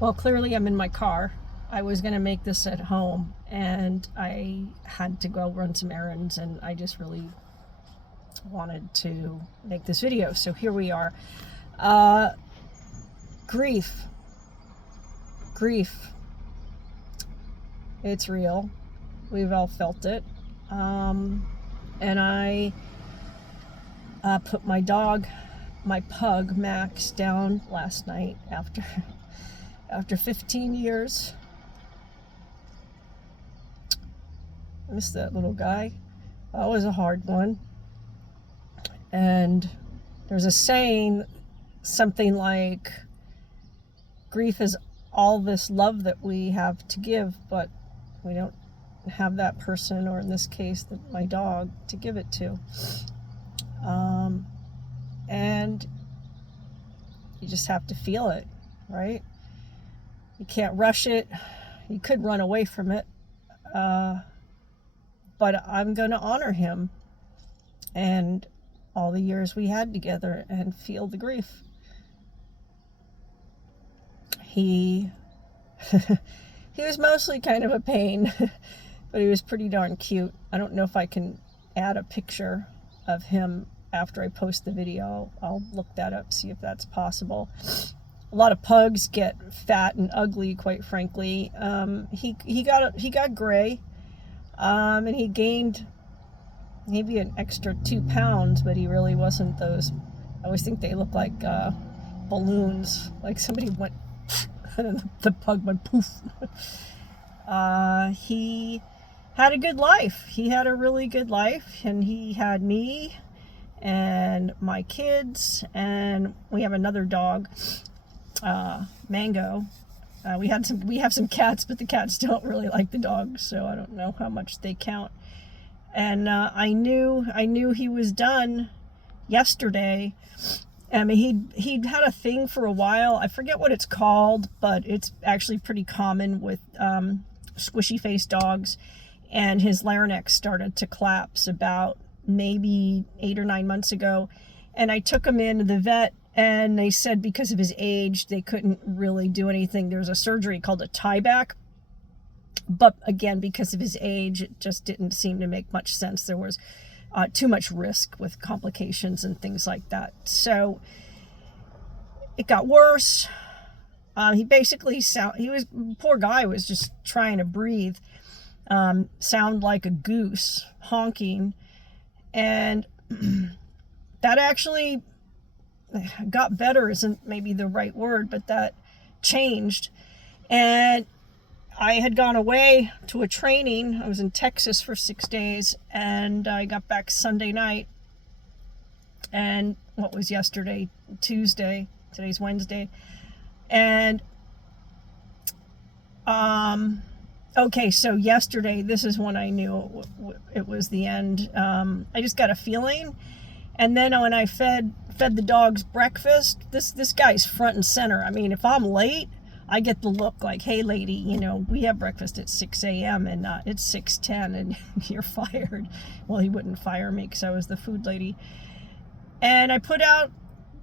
Well, clearly I'm in my car. I was going to make this at home and I had to go run some errands and I just really wanted to make this video. So here we are. Uh, grief. Grief. It's real. We've all felt it. And I put my dog, my pug, Max, down last night after 15 years. I miss that little guy. That was a hard one. And there's a saying, something like, grief is all this love that we have to give, but we don't have that person, or in this case, my dog, to give it to. And you just have to feel it, right? You can't rush it. You could run away from it. But I'm going to honor him and all the years we had together and feel the grief. He was mostly kind of a pain, but he was pretty darn cute. I don't know if I can add a picture of him after I post the video. I'll look that up, see if that's possible. A lot of pugs get fat and ugly, quite frankly. He got gray, and he gained maybe an extra 2 pounds, but he really wasn't those. I always think they look like balloons, like somebody went and the pug went poof. He had a good life. He had a really good life, and he had me and my kids, and we have another dog, Mango. We have some cats, but the cats don't really like the dogs, so I don't know how much they count. And I knew he was done yesterday. I mean, he'd had a thing for a while. I forget what it's called, but it's actually pretty common with squishy face dogs. And his larynx started to collapse about maybe 8 or 9 months ago. And I took him into the vet, and they said because of his age, they couldn't really do anything. There was a surgery called a tieback. But again, because of his age, it just didn't seem to make much sense. There was too much risk with complications and things like that. So it got worse. He basically poor guy was just trying to breathe, sound like a goose honking. And that actually got better, isn't maybe the right word, but that changed. And I had gone away to a training. I was in Texas for 6 days, and I got back Sunday night. And what was yesterday? Tuesday. Today's Wednesday. And okay, so yesterday, this is when I knew it was the end. I just got a feeling. And then when I fed the dogs breakfast, this guy's front and center. I mean, if I'm late, I get the look like, hey, lady, we have breakfast at 6 a.m. and it's 6:10 and you're fired. Well, he wouldn't fire me because I was the food lady. And I put out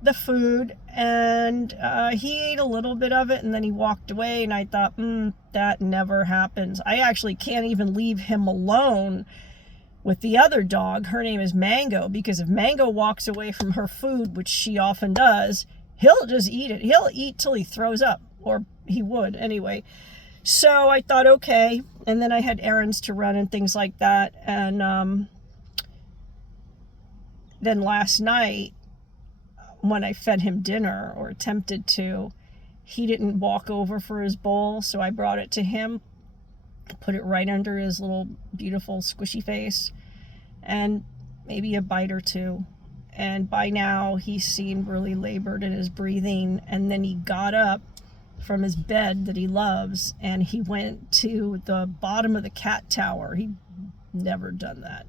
the food, and he ate a little bit of it, and then he walked away, and I thought, that never happens. I actually can't even leave him alone with the other dog. Her name is Mango, because if Mango walks away from her food, which she often does, he'll just eat it. He'll eat till he throws up. Or he would anyway. So I thought, okay. And then I had errands to run and things like that. And then last night, when I fed him dinner, or attempted to, he didn't walk over for his bowl. So I brought it to him, put it right under his little beautiful squishy face, and maybe a bite or two. And by now he seemed really labored in his breathing. And then he got up from his bed that he loves, and he went to the bottom of the cat tower. He'd never done that.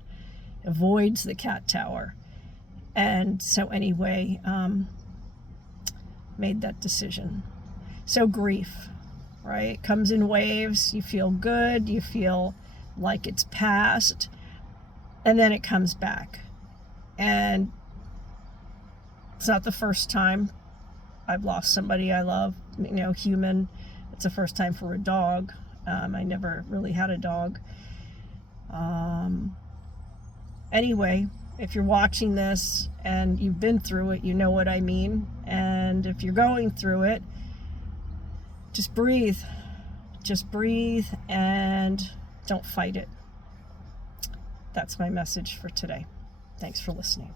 Avoids the cat tower. And so anyway, made that decision. So grief, right? Comes in waves. You feel good. You feel like it's past. And then it comes back. And it's not the first time I've lost somebody I love, human. It's the first time for a dog. I never really had a dog. Anyway, if you're watching this and you've been through it, you know what I mean. And if you're going through it, just breathe. Just breathe and don't fight it. That's my message for today. Thanks for listening.